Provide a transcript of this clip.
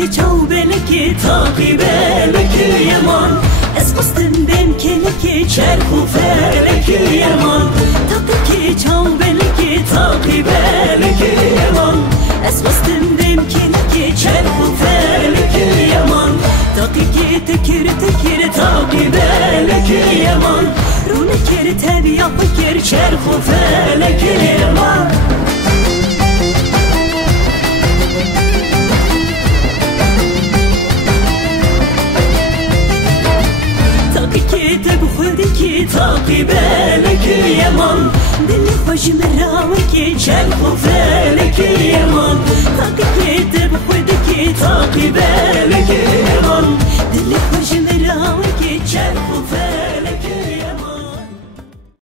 که چوبلکی تاقیبلکی یمان اسقستن دم کلکی چرخ و فلکی یمان تاقی چوبلکی تاقیبلکی یمان اسقستن دم کلکی چرخ و فلکی یمان تاقی تکر تاقیبلکی یمان رونه کر تبیا فکر چرخ و فلکی یمان تاقی بلکی یمان دلی خوش مراوی که چرخ و فلکی یمان تاقی که تب خودی که تاقی بلکی